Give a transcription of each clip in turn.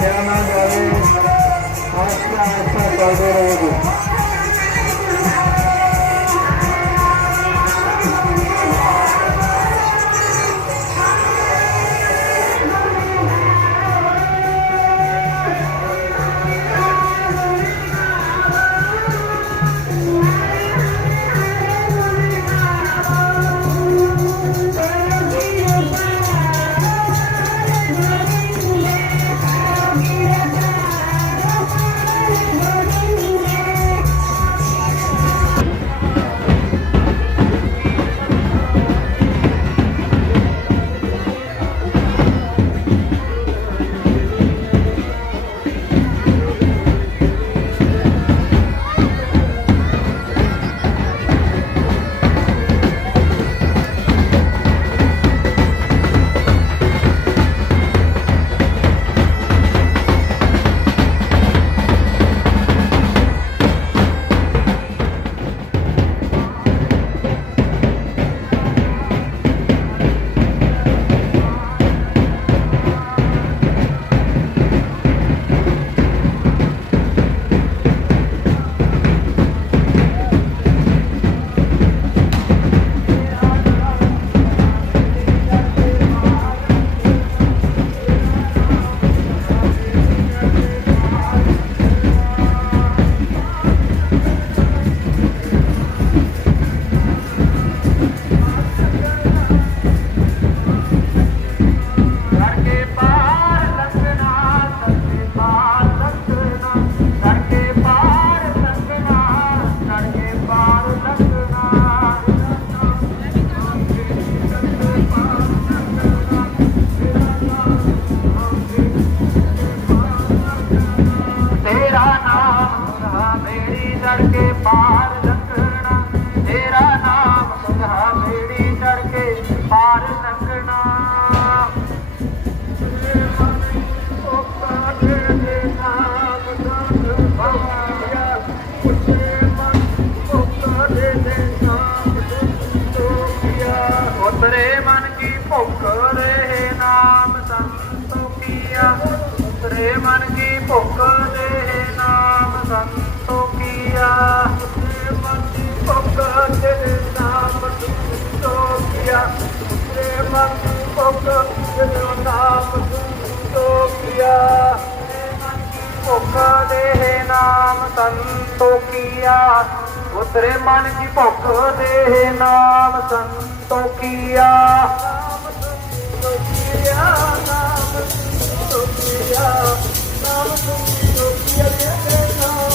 খেলনা যাবে আস্তে আস্তে চলবে उतरे मन की भुख रहे नाम संतों किया। उतरे मन की भुख रहे नाम संतों किया। उतरे मन की भुख रहे नाम संतों किया। उतरे मन की भुख रहे नाम संतों किया। भुख रहे नाम संतों ਉਤਰੇ ਮਨ ਕੀ ਭੁੱਖ ਦੇ ਨਾਮ ਸੰਤੋਖੀਆ ਨਾਮ ਸੰਤੋਖੀਆ ਨਾਮ ਸੰਤੋਖੀਆ ਨਾਮ ਸੰਤੋਖੀਆ ਦੇ ਨਾਮ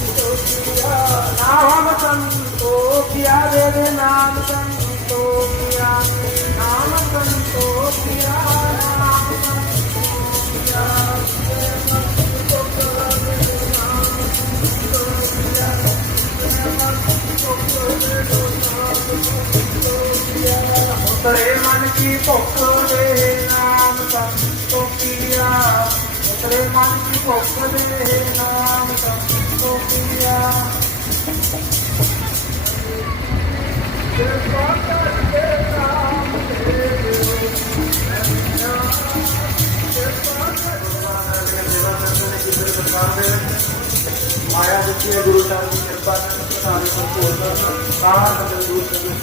ਸੰਤੋਖੀਆ ਨਾਮ ਸੰਤੋਖੀਆ ਦੇ ਨਾਮ ਸੰਤੋਖੀਆ ਨਾਮ ਸੰਤੋਖੀਆ ਨਾਮ उतरे मन की भुख दे नाम संतो किया उतरे मन की भुख दे नाम संतो किया Thank you. ਮਾਇਆ ਦਿੱਤੀ ਹੈ ਗੁਰੂ ਸਾਹਿਬ ਦੀ ਕਿਰਪਾ ਨਾਲ ਸਾਰੇ ਸੰਪੂਰਨ ਤਾਂ ਕਦੇ